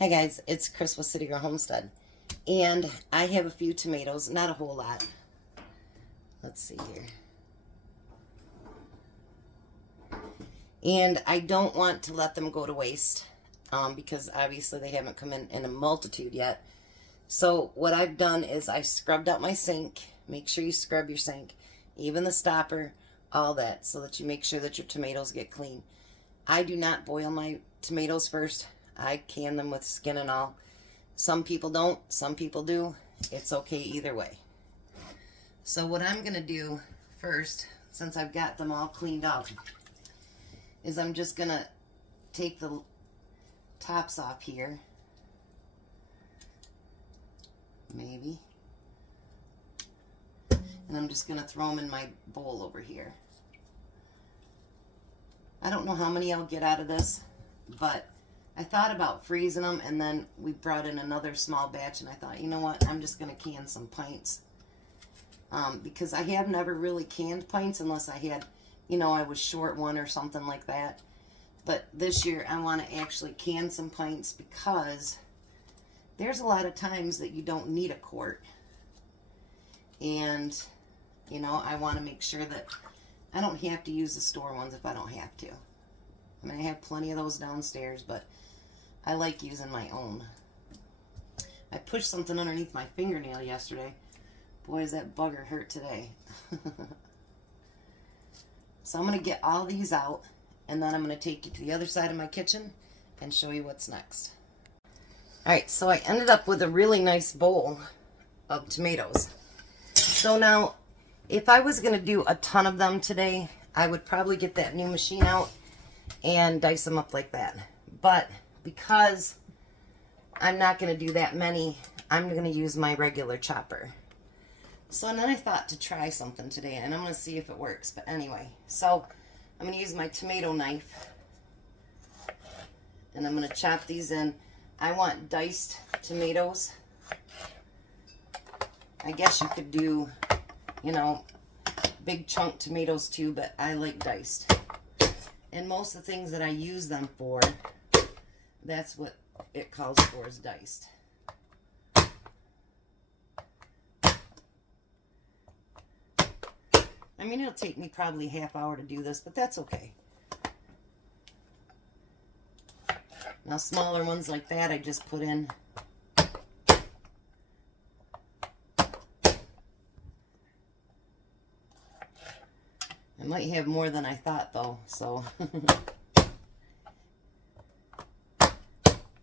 Hi guys, it's Chris with City Girl Homestead, and I have a few tomatoes, not a whole lot. Let's see here. And I don't want to let them go to waste because obviously they haven't come in a multitude yet. So what I've done is I scrubbed out my sink. Make sure you scrub your sink, even the stopper, all that, so that you make sure that your tomatoes get clean. I do not boil my tomatoes first. I can them with skin and all. Some people don't, some people do. It's okay either way. So what I'm going to do first, since I've got them all cleaned up, is I'm just going to take the tops off here. Maybe. And I'm just going to throw them in my bowl over here. I don't know how many I'll get out of this, but I thought about freezing them, and then we brought in another small batch, and I thought, you know what, I'm just going to can some pints. Because I have never really canned pints unless I had, you know, I was short one or something like that. But this year I want to actually can some pints because there's a lot of times that you don't need a quart. And, you know, I want to make sure that I don't have to use the store ones if I don't have to. I mean, I have plenty of those downstairs, but I like using my own. I pushed something underneath my fingernail yesterday. Boy, is that bugger hurt today. So I'm going to get all these out, and then I'm going to take you to the other side of my kitchen and show you what's next. Alright, so I ended up with a really nice bowl of tomatoes. So now, if I was going to do a ton of them today, I would probably get that new machine out and dice them up like that. But because I'm not going to do that many, I'm going to use my regular chopper. So then I thought to try something today, and I'm going to see if it works. But anyway, so I'm going to use my tomato knife, and I'm going to chop these in. I want diced tomatoes. I guess you could do, you know, big chunk tomatoes too, but I like diced. And most of the things that I use them for, that's what it calls for, is diced. I mean, it'll take me probably a half hour to do this, but that's okay. Now, smaller ones like that, I just put in. I might have more than I thought, though, so.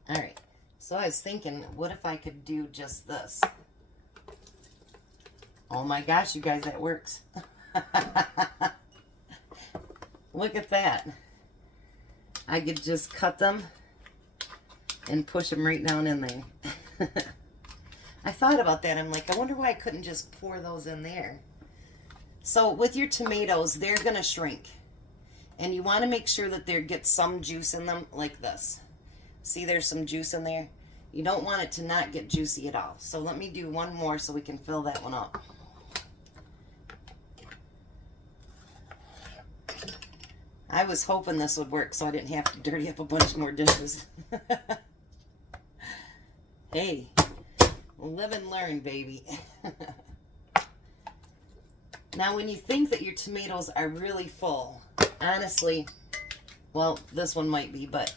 Alright, so I was thinking, what if I could do just this? Oh my gosh, you guys, that works. Look at that. I could just cut them and push them right down in there. I thought about that. I'm like, I wonder why I couldn't just pour those in there. So with your tomatoes, they're going to shrink. And you want to make sure that there gets some juice in them like this. See, there's some juice in there. You don't want it to not get juicy at all. So let me do one more so we can fill that one up. I was hoping this would work so I didn't have to dirty up a bunch more dishes. Hey, live and learn, baby. Now, when you think that your tomatoes are really full, honestly, well, this one might be, but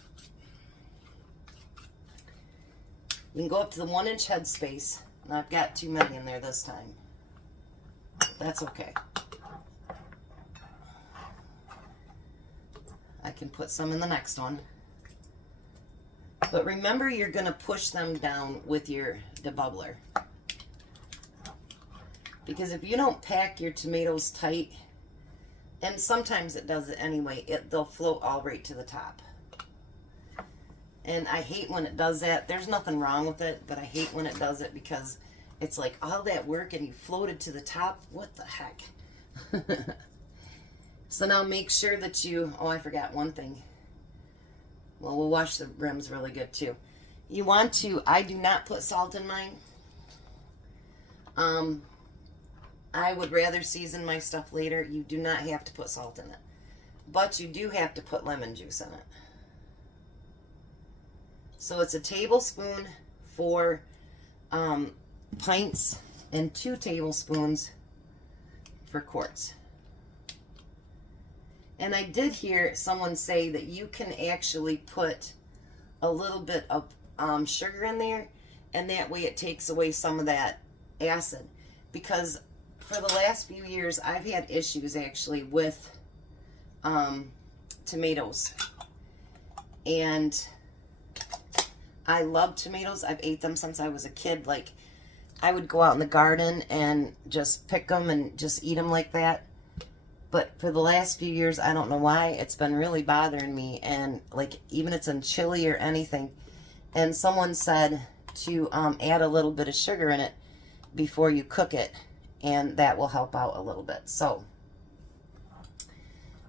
you can go up to the 1-inch head space, and I've got too many in there this time. That's okay. I can put some in the next one. But remember, you're going to push them down with your debubbler. Because if you don't pack your tomatoes tight, and sometimes it does it anyway, they'll float all right to the top. And I hate when it does that. There's nothing wrong with it, but I hate when it does it because it's like all that work and you floated to the top. What the heck? So now make sure that you, oh, I forgot one thing. Well, we'll wash the rims really good too. You want to, I do not put salt in mine. I would rather season my stuff later. You do not have to put salt in it. But you do have to put lemon juice in it. So it's a tablespoon for pints and 2 tablespoons for quarts. And I did hear someone say that you can actually put a little bit of sugar in there, and that way it takes away some of that acid. Because for the last few years, I've had issues actually with tomatoes. And I love tomatoes. I've ate them since I was a kid. Like, I would go out in the garden and just pick them and just eat them like that. But for the last few years, I don't know why, it's been really bothering me. And like, even it's in chili or anything. And someone said to add a little bit of sugar in it before you cook it, and that will help out a little bit. So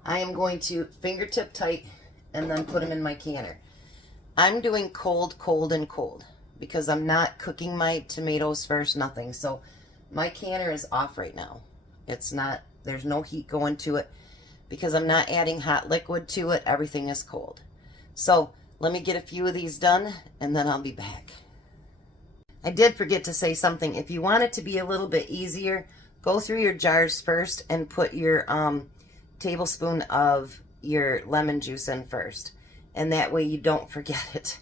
I am going to fingertip tight and then put them in my canner. I'm doing cold, cold, and cold because I'm not cooking my tomatoes first, nothing. So my canner is off right now. It's not, there's no heat going to it because I'm not adding hot liquid to it. Everything is cold. So let me get a few of these done and then I'll be back. I did forget to say something. If you want it to be a little bit easier, go through your jars first and put your tablespoon of your lemon juice in first. And that way you don't forget it.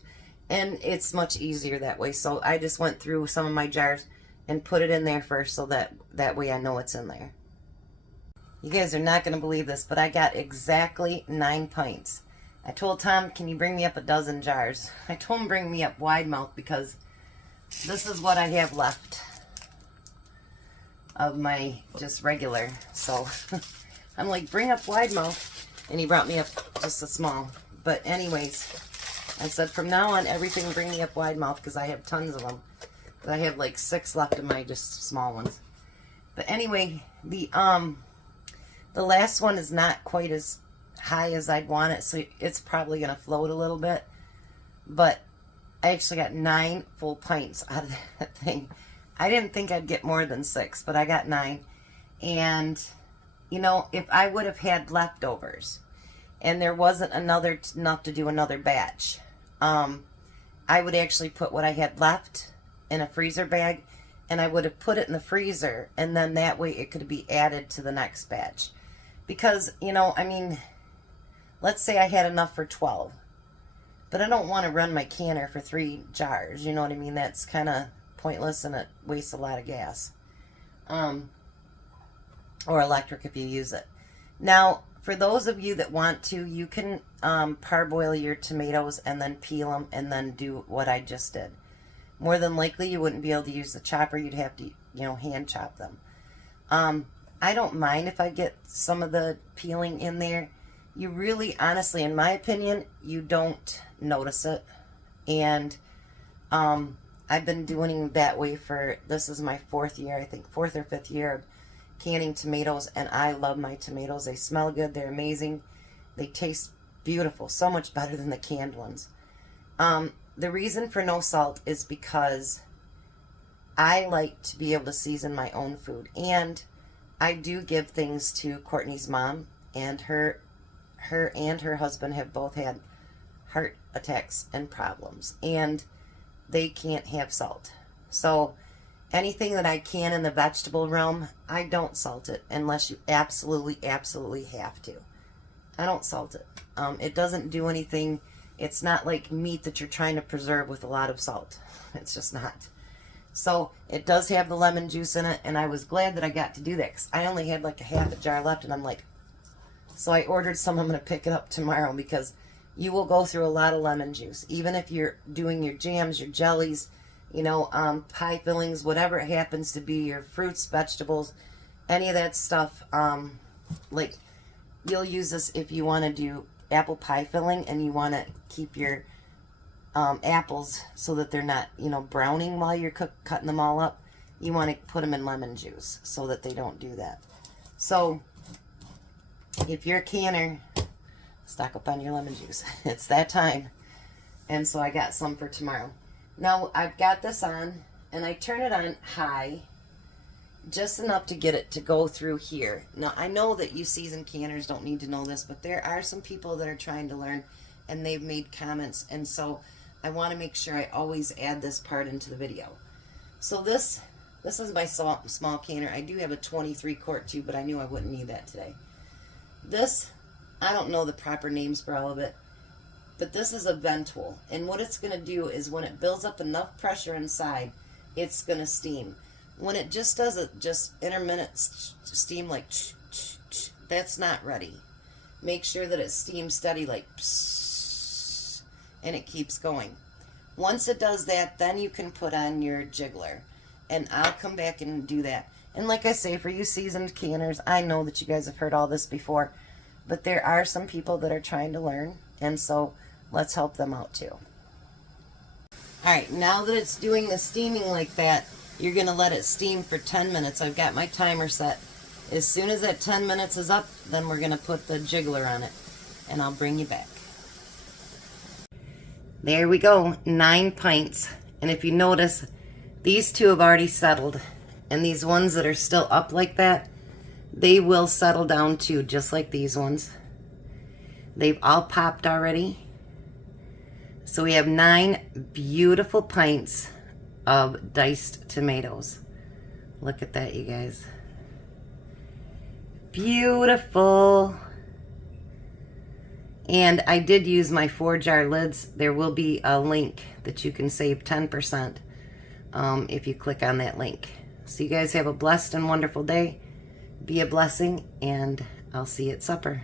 And it's much easier that way. So I just went through some of my jars and put it in there first so that way I know it's in there. You guys are not going to believe this, but I got exactly 9 pints. I told Tom, can you bring me up a dozen jars? I told him bring me up wide mouth because this is what I have left of my just regular. So I'm like, bring up wide mouth. And he brought me up just a small. But anyways, I said from now on, everything bring me up wide mouth because I have tons of them. But I have like 6 left of my just small ones. But anyway, the last one is not quite as high as I'd want it, so it's probably going to float a little bit. But I actually got 9 full pints out of that thing. I didn't think I'd get more than 6, but I got 9. And, you know, if I would have had leftovers and there wasn't enough to do another batch, I would actually put what I had left in a freezer bag, and I would have put it in the freezer, and then that way it could be added to the next batch. Because, you know, I mean, let's say I had enough for 12, but I don't want to run my canner for 3 jars, you know what I mean? That's kind of pointless and it wastes a lot of gas. Or electric if you use it. Now, for those of you that want to, you can parboil your tomatoes and then peel them and then do what I just did. More than likely, you wouldn't be able to use the chopper. You'd have to, you know, hand chop them. I don't mind if I get some of the peeling in there. You really, honestly, in my opinion, you don't notice it. And I've been doing it that way for, this is my 4th year, I think 4th or 5th year of canning tomatoes, and I love my tomatoes. They smell good, they're amazing, they taste beautiful, so much better than the canned ones. The reason for no salt is because I like to be able to season my own food, and I do give things to Courtney's mom, and her and her husband have both had heart attacks and problems, and they can't have salt. So anything that I can in the vegetable realm, I don't salt it unless you absolutely have to. I don't salt it. It doesn't do anything. It's not like meat that you're trying to preserve with a lot of salt. It's just not. So it does have the lemon juice in it, and I was glad that I got to do that because I only had like a half a jar left, and I'm like, so I ordered some. I'm going to pick it up tomorrow because you will go through a lot of lemon juice. Even if you're doing your jams, your jellies, you know, pie fillings, whatever it happens to be, your fruits, vegetables, any of that stuff, like you'll use this if you want to do apple pie filling and you want to keep your apples so that they're not, you know, browning while you're cutting them all up. You want to put them in lemon juice so that they don't do that. So if you're a canner, stock up on your lemon juice. It's that time. And so I got some for tomorrow. Now I've got this on, and I turn it on high, just enough to get it to go through here. Now I know that you seasoned canners don't need to know this, but there are some people that are trying to learn, and they've made comments, and so I want to make sure I always add this part into the video. So this is my small canner. I do have a 23 quart too, but I knew I wouldn't need that today. This, I don't know the proper names for all of it, but this is a vent tool. And what it's going to do is when it builds up enough pressure inside, it's going to steam. When it just does it, just intermittent steam like that's not ready. Make sure that it steams steady like and it keeps going. Once it does that, then you can put on your jiggler. And I'll come back and do that. And like I say, for you seasoned canners, I know that you guys have heard all this before, but there are some people that are trying to learn, and so let's help them out too. Alright, now that it's doing the steaming like that, you're going to let it steam for 10 minutes. I've got my timer set. As soon as that 10 minutes is up, then we're going to put the jiggler on it, and I'll bring you back. There we go, 9 pints. And if you notice, these two have already settled, and these ones that are still up like that, they will settle down too, just like these ones. They've all popped already. So we have 9 beautiful pints of diced tomatoes. Look at that, you guys. Beautiful. And I did use my 4-jar lids. There will be a link that you can save 10% if you click on that link. So you guys have a blessed and wonderful day. Be a blessing, and I'll see you at supper.